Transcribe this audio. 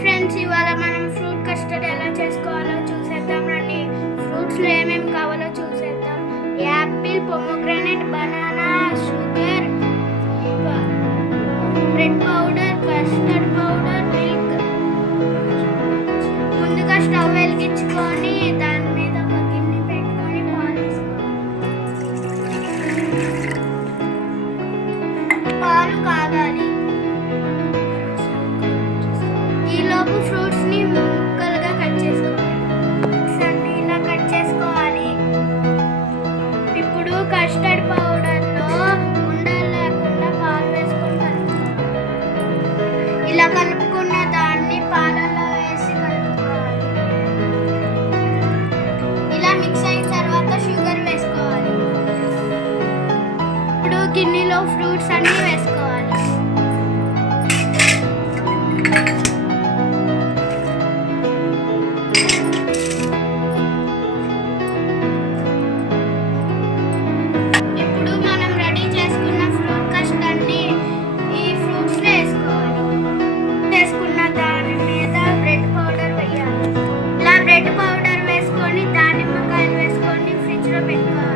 Friends ఇవాళ మనం fruit custard ఎలా చేసుకోవాలో చూసేద్దాం రండి. ఫ్రూట్స్లో ఏమేమి కావాలో చూసేద్దాం. Apple pomegranate banana sugar bread powder custard custard పౌడర్లో ఉండలు లేకుండా పాలు వేసుకుంటారు. ఇలా కలుపుకున్న దాన్ని పాలలో వేసి కలుపుకోవాలి. ఇలా మిక్స్ అయిన తర్వాత షుగర్ వేసుకోవాలి. ఇప్పుడు గిన్నెలో ఫ్రూట్స్ అన్నీ వేసుకోవాలి. 没听